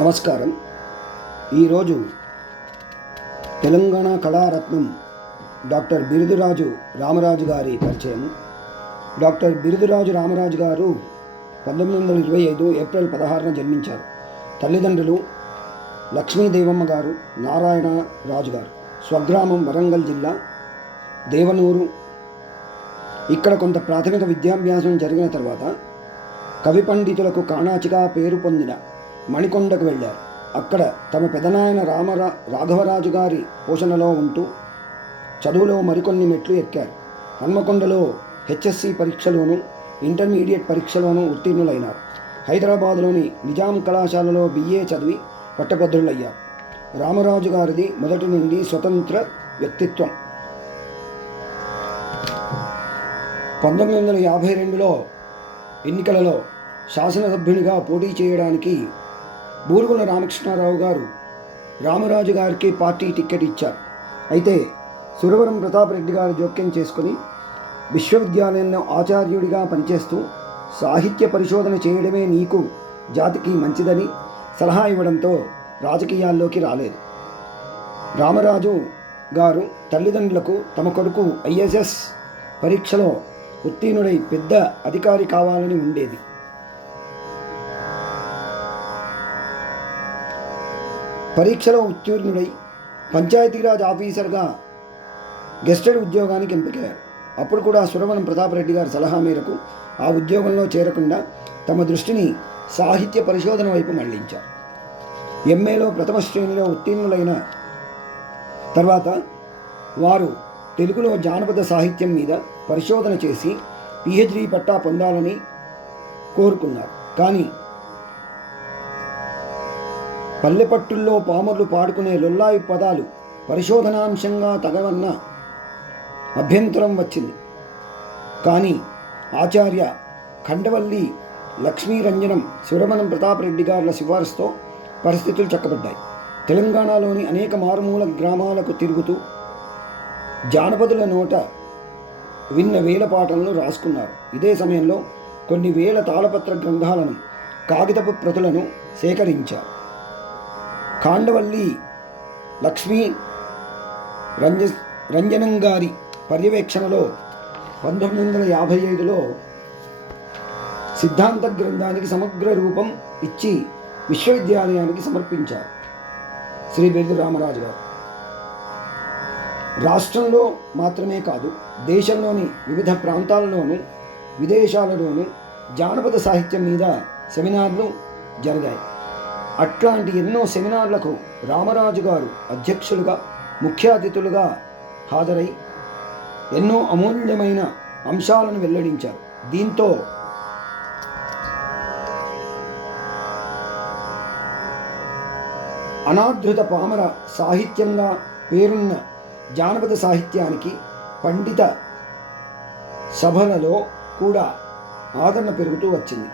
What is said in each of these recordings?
నమస్కారం. ఈరోజు తెలంగాణ కళారత్నం డాక్టర్ బిరుదురాజు రామరాజు గారి పరిచయం. డాక్టర్ బిరుదురాజు రామరాజు గారు 1925 ఏప్రిల్ 16న జన్మించారు. తల్లిదండ్రులు లక్ష్మీదేవమ్మ గారు, నారాయణ రాజు గారు. స్వగ్రామం వరంగల్ జిల్లా దేవనూరు. ఇక్కడ కొంత ప్రాథమిక విద్యాభ్యాసం జరిగిన తర్వాత కవి పండితులకు కాణాచిగా పేరు పొందిన మణికొండకు వెళ్ళారు. అక్కడ తమ పెదనాయన రాఘవరాజు గారి పోషణలో ఉంటూ చదువులో మరికొన్ని మెట్లు ఎక్కారు. హన్మకొండలో హెచ్ఎస్సి పరీక్షలోనూ ఇంటర్మీడియట్ పరీక్షలోనూ ఉత్తీర్ణులైనారు. హైదరాబాద్లోని నిజాం కళాశాలలో BA చదివి పట్టభద్రులయ్యారు. రామరాజు గారిది మొదటి నుండి స్వతంత్ర వ్యక్తిత్వం. 1952లో ఎన్నికలలో శాసనసభ్యునిగా పోటీ చేయడానికి బూరుగుల రామకృష్ణారావు గారు రామరాజు గారికి పార్టీ టిక్కెట్ ఇచ్చారు. అయితే సురవరం ప్రతాప్ రెడ్డి గారు జోక్యం చేసుకుని విశ్వవిద్యాలయంలో ఆచార్యుడిగా పనిచేస్తూ సాహిత్య పరిశోధన చేయడమే నీకు జాతికి మంచిదని సలహా ఇవ్వడంతో రాజకీయాల్లోకి రాలేదు. రామరాజు గారు తల్లిదండ్రులకు తమ కొడుకు ISS పరీక్షలో ఉత్తీర్ణుడై పెద్ద అధికారి కావాలని ఉండేది. పరీక్షలో ఉత్తీర్ణుడై పంచాయతీరాజ్ ఆఫీసర్గా గెస్టెడ్ ఉద్యోగానికి ఎంపికయ్యారు. అప్పుడు కూడా సురవరం ప్రతాప్ రెడ్డి గారి సలహా మేరకు ఆ ఉద్యోగంలో చేరకుండా తమ దృష్టిని సాహిత్య పరిశోధన వైపు మళ్లించారు. MAలో ప్రథమ శ్రేణిలో ఉత్తీర్ణులైన తర్వాత వారు తెలుగులో జానపద సాహిత్యం మీద పరిశోధన చేసి PhD పట్టా పొందాలని కోరుకున్నారు. కానీ పల్లెపట్టుల్లో పామర్లు పాడుకునే లొల్లాయి పదాలు పరిశోధనాంశంగా తగవన్న అభ్యంతరం వచ్చింది. కానీ ఆచార్య ఖండవల్లి లక్ష్మీరంజనం సురవరం ప్రతాప్ రెడ్డి గారుల సిఫారసుతో పరిస్థితులు చక్కబడ్డాయి. తెలంగాణలోని అనేక మారుమూల గ్రామాలకు తిరుగుతూ జానపదుల నోట విన్న వేల పాటలను రాసుకున్నారు. ఇదే సమయంలో కొన్ని వేల తాళపత్ర గ్రంథాలను, కాగితపు ప్రతులను సేకరించారు. ఖండవల్లి లక్ష్మీ రంజనం గారి పర్యవేక్షణలో 1955లో సిద్ధాంత గ్రంథానికి సమగ్ర రూపం ఇచ్చి విశ్వవిద్యాలయానికి సమర్పించారు శ్రీ బిరుదు రామరాజు గారు. రాష్ట్రంలో మాత్రమే కాదు, దేశంలోని వివిధ ప్రాంతాల్లోనూ విదేశాలలోనూ జానపద సాహిత్యం మీద సెమినార్లు జరిగాయి. అట్లాంటి ఎన్నో సెమినార్లకు రామరాజు గారు అధ్యక్షులుగా, ముఖ్య అతిథులుగా హాజరై ఎన్నో అమూల్యమైన అంశాలను వెల్లడించారు. దీంతో అనాదృత పామర సాహిత్యంగా పేరున్న జానపద సాహిత్యానికి పండిత సభలలో కూడా ఆదరణ పెరుగుతూ వచ్చింది.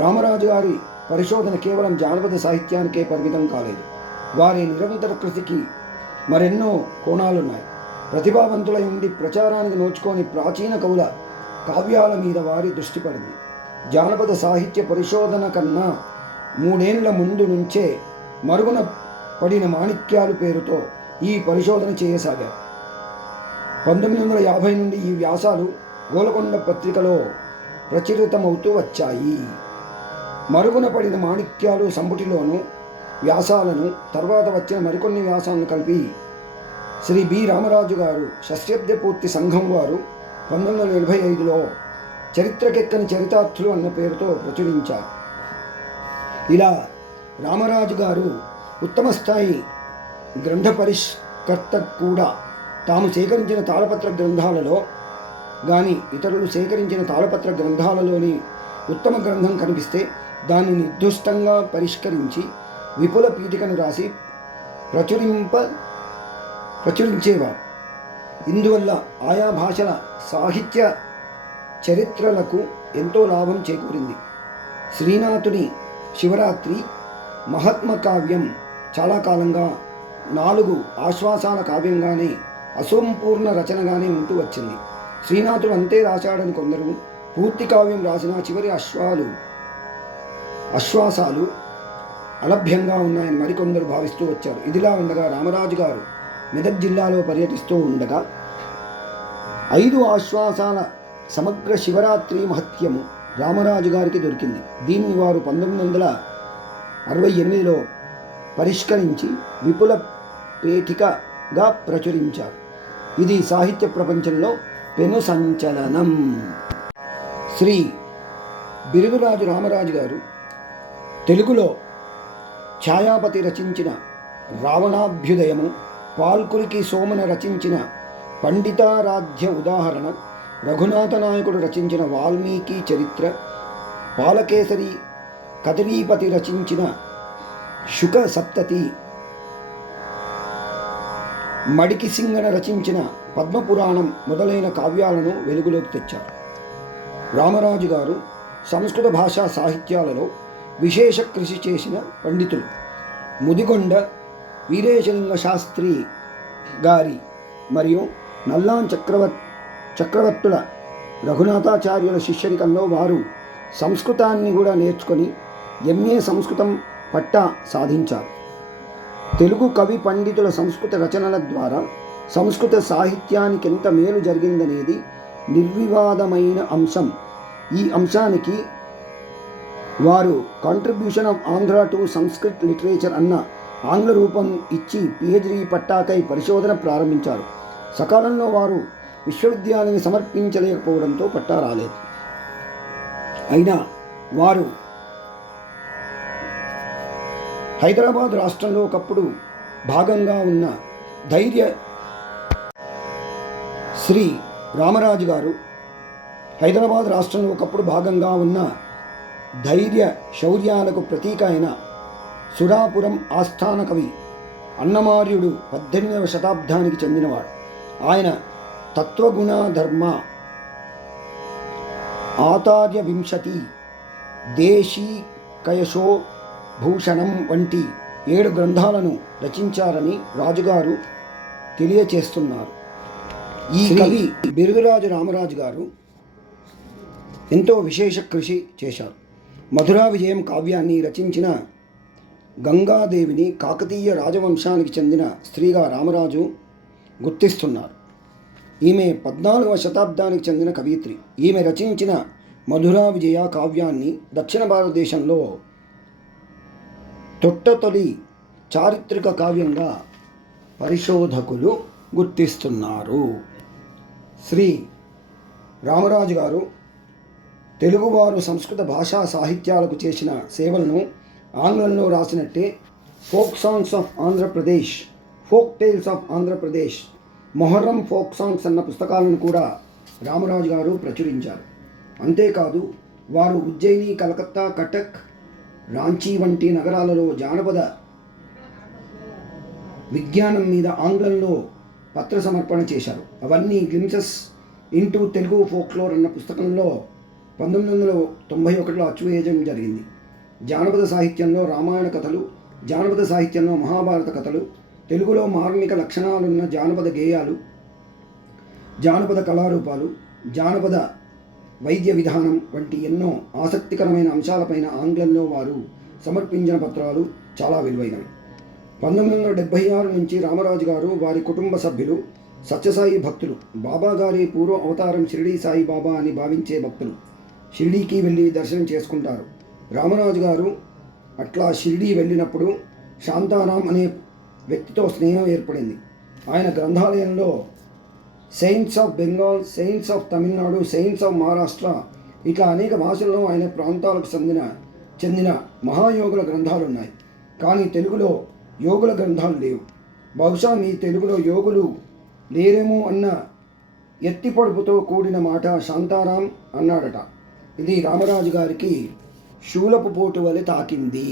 రామరాజు గారి పరిశోధన కేవలం జానపద సాహిత్యానికే పరిమితం కాలేదు. వారి నిరంతర కృషికి మరెన్నో కోణాలున్నాయి. ప్రతిభావంతులై ఉండి ప్రచారానికి నోచుకొని ప్రాచీన కవుల కావ్యాల మీద వారి దృష్టి పడింది. జానపద సాహిత్య పరిశోధన కన్నా 3 ఏళ్ల ముందు నుంచే మరుగున పడిన మాణిక్యాలు పేరుతో ఈ పరిశోధన చేయసాగారు. 1950 నుండి ఈ వ్యాసాలు గోలకొండ పత్రికలో ప్రచురితమవుతూ వచ్చాయి. మరుగున పడిన మాణిక్యాలు సంపుటిలోను వ్యాసాలను, తర్వాత వచ్చిన మరికొన్ని వ్యాసాలను కలిపి శ్రీ బి రామరాజు గారు షష్ఠ్యబ్ద పూర్తి సంఘం వారు 1985లో చరిత్రకెక్కని చరితార్థులు అన్న పేరుతో ప్రచురించారు. ఇలా రామరాజు గారు ఉత్తమ స్థాయి గ్రంథ పరిష్కర్త కూడా. తాము సేకరించిన తాళపత్ర గ్రంథాలలో కానీ ఇతరులు సేకరించిన తాళపత్ర గ్రంథాలలోని ఉత్తమ గ్రంథం కనిపిస్తే దాన్ని నిర్దుష్టంగా పరిష్కరించి విపుల పీఠికను రాసి ప్రచురించేవారు. ఇందువల్ల ఆయా భాషల సాహిత్య చరిత్రలకు ఎంతో లాభం చేకూరింది. శ్రీనాథుని శివరాత్రి మహాత్మ కావ్యం చాలా కాలంగా 4 ఆశ్వాసాల కావ్యంగానే, అసంపూర్ణ రచనగానే ఉంటూ వచ్చింది. శ్రీనాథుడు అంతే రాశాడని కొందరు, పూర్తి కావ్యం రాసిన చివరి ఆశ్వాసాలు అలభ్యంగా ఉన్నాయని మరికొందరు భావిస్తూ వచ్చారు. ఇదిలా ఉండగా రామరాజు గారు మెదక్ జిల్లాలో పర్యటిస్తూ ఉండగా 5 ఆశ్వాసాల సమగ్ర శివరాత్రి మహత్యము రామరాజు గారికి దొరికింది. దీన్ని వారు 1968లో పరిష్కరించి విపుల పేటికగా ప్రచురించారు. ఇది సాహిత్య ప్రపంచంలో పెను సంచలనం. శ్రీ బిరుదురాజు రామరాజు గారు తెలుగులో ఛాయాపతి రచించిన రావణాభ్యుదయము, పాల్కురికి సోమన రచించిన పండితారాధ్య ఉదాహరణ, రఘునాథ నాయకుడు రచించిన వాల్మీకి చరిత్ర, పాలకేసరి కదలీపతి రచించిన శుక సప్తతి, మడికి సింగన రచించిన పద్మపురాణం మొదలైన కావ్యాలను వెలుగులోకి తెచ్చారు. రామరాజు గారు సంస్కృత భాషా సాహిత్యాలలో విశేష కృషి చేసిన పండితులు. ముదిగొండ వీరేశలింగ శాస్త్రి గారి మరియు నల్లాన్ చక్రవర్తుల రఘునాథాచార్యుల శిష్యరికంలో వారు సంస్కృతాన్ని కూడా నేర్చుకొని ఎంఏ సంస్కృతం పట్టా సాధించారు. తెలుగు కవి పండితుల సంస్కృత రచనల ద్వారా సంస్కృత సాహిత్యానికి ఎంత మేలు జరిగిందనేది నిర్వివాదమైన అంశం. ఈ అంశానికి వారు contribution of Andhra to Sanskrit literature అన్న ఆంగ్ల రూపం ఇచ్చి పిహెచ్డి పట్టాకై పరిశోధన ప్రారంభించారు. సకాలంలో వారు విశ్వవిద్యాలయం సమర్పించలేకపోవడంతో పట్టా రాలేదు. అయినా వారు హైదరాబాద్ రాష్ట్రంలో ఒకప్పుడు భాగంగా ఉన్న శ్రీ రామరాజు గారు హైదరాబాద్ రాష్ట్రంలో ఒకప్పుడు భాగంగా ఉన్న ధైర్య శౌర్యాలకు ప్రతీక అయిన సురాపురం ఆస్థాన కవి అన్నమార్యుడు 18వ శతాబ్దానికి చెందినవాడు. ఆయన తత్వగుణ ధర్మ, ఆచార్య వింశతి, దేశీకయశో భూషణం వంటి 7 గ్రంథాలను రచించారని రాజుగారు తెలియచేస్తున్నారు. ఈ కవి బిరుదురాజు రామరాజు గారు ఎంతో విశేష కృషి చేశారు. మధురా విజయం కావ్యాన్ని రచించిన గంగాదేవిని కాకతీయ రాజవంశానికి చెందిన స్త్రీగా రామరాజు గుర్తిస్తున్నారు. ఈమె 14వ శతాబ్దానికి చెందిన కవయిత్రి. ఈమె రచించిన మధురా విజయ కావ్యాన్ని దక్షిణ భారతదేశంలో తొట్టతొలి చారిత్రక కావ్యంగా పరిశోధకులు గుర్తిస్తున్నారు. శ్రీ రామరాజు గారు తెలుగువారు సంస్కృత భాషా సాహిత్యాలకు చేసిన సేవలను ఆంగ్లంలో రాసినట్టే folk songs of Andhra Pradesh, folk tales of Andhra Pradesh, Muharram folk songs అన్న పుస్తకాలను కూడా రామరాజు గారు ప్రచురించారు. అంతేకాదు వారు ఉజ్జయిని, కలకత్తా, కటక్, రాంచీ వంటి నగరాలలో జానపద విజ్ఞానం మీద ఆంగ్లంలో పత్ర సమర్పణ చేశారు. అవన్నీ గ్లింప్సెస్ ఇంటూ తెలుగు ఫోక్లోర్ అన్న పుస్తకంలో 1991లో అచ్చువేయడం జరిగింది. జానపద సాహిత్యంలో రామాయణ కథలు, జానపద సాహిత్యంలో మహాభారత కథలు, తెలుగులో మార్మిక లక్షణాలున్న జానపద గేయాలు, జానపద కళారూపాలు, జానపద వైద్య విధానం వంటి ఎన్నో ఆసక్తికరమైన అంశాలపైన ఆంగ్లంలో వారు సమర్పించిన పత్రాలు చాలా విలువైనవి. 1976 నుంచి రామరాజు గారు వారి కుటుంబ సభ్యులు సత్యసాయి భక్తులు. బాబా గారి పూర్వ అవతారం షిరిడీ సాయి బాబా అని భావించే భక్తులు షిరిడీకి వెళ్ళి దర్శనం చేసుకుంటారు. రామరాజు గారు అట్లా షిరిడీ వెళ్ళినప్పుడు శాంతారాం అనే వ్యక్తితో స్నేహం ఏర్పడింది. ఆయన గ్రంథాలయంలో saints of Bengal, saints of Tamil Nadu, saints of Maharashtra ఇట్లా అనేక భాషల్లో ఆయన ప్రాంతాలకు చెందిన మహాయోగుల గ్రంథాలు ఉన్నాయి. కానీ తెలుగులో యోగుల గ్రంథాలు లేవు. బహుశా మీ తెలుగులో యోగులు లేరేమో అన్న ఎత్తిపొడుపుతో కూడిన మాట శాంతారాం అన్నాడట. ఇది రామరాజు గారికి శూలపు పోటు వలె తాకింది.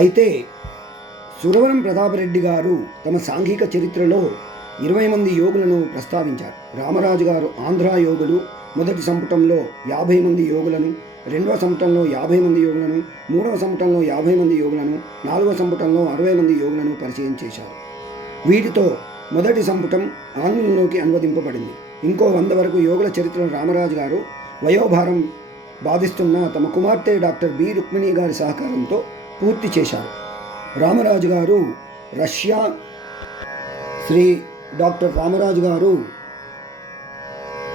అయితే సురవరం ప్రతాపరెడ్డి గారు తమ సాంఘిక చరిత్రలో 20 మంది యోగులను ప్రస్తావించారు. రామరాజు గారు ఆంధ్ర యోగులు మొదటి సంపుటంలో 50 మంది యోగులను, 2వ సంపుటంలో 50 మంది యోగులను, 3వ సంపుటంలో 50 మంది యోగులను, 4వ సంపుటంలో 60 మంది యోగులను పరిచయం చేశారు. వీటితో మొదటి సంపుటం ఆంగ్లంలోకి అనువదింపబడింది. ఇంకో 100 వరకు యోగుల చరిత్రను రామరాజు గారు వయోభారం బాధిస్తున్న తమ కుమార్తె డాక్టర్ బి రుక్మిణి గారి సహకారంతో పూర్తి చేశారు. రామరాజు గారు రష్యా శ్రీ డాక్టర్ రామరాజు గారు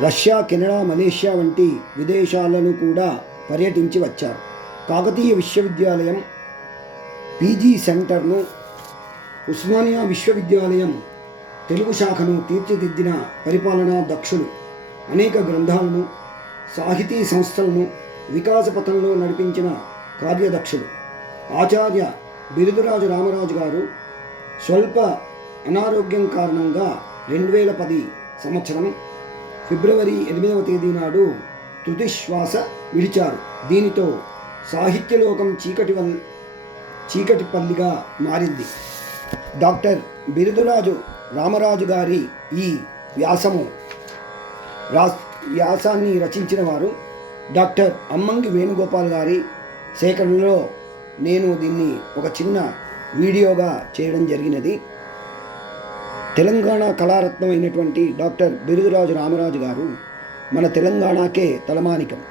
రష్యా, కెనడా, మలేషియా వంటి విదేశాలను కూడా పర్యటించి వచ్చారు. కాకతీయ విశ్వవిద్యాలయం పీజీ సెంటర్ను, ఉస్మానియా విశ్వవిద్యాలయం తెలుగు శాఖను తీర్చిదిద్దిన పరిపాలనా దక్షులు. అనేక గ్రంథాలను, సాహితీ సంస్థలను వికాస పథంలో నడిపించిన కార్యదక్షులు. ఆచార్య బిరుదురాజు రామరాజు గారు స్వల్ప అనారోగ్యం కారణంగా 2010 సంవత్సరం ఫిబ్రవరి 8వ తేదీ నాడు తుది శ్వాస విడిచారు. దీనితో సాహిత్యలోకం చీకటిపల్లిగా మారింది. డాక్టర్ బిరుదురాజు రామరాజు గారి ఈ వ్యాసాన్ని రచించిన వారు డాక్టర్ అమ్మంగి వేణుగోపాల్ గారి సేకరణలో నేను దీన్ని ఒక చిన్న వీడియోగా చేయడం జరిగినది. తెలంగాణ కళారత్నం అయినటువంటి డాక్టర్ బిరుదురాజు రామరాజు గారు మన తెలంగాణకే తలమానికం,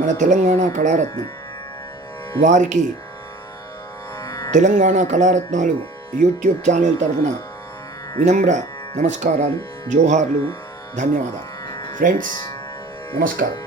మన తెలంగాణ కళారత్నం. వారికి తెలంగాణ కళారత్నాలు యూట్యూబ్ ఛానల్ తరఫున వినమ్ర నమస్కారాలు, జోహార్లు, ధన్యవాదాలు. ఫ్రెండ్స్, నమస్కారం.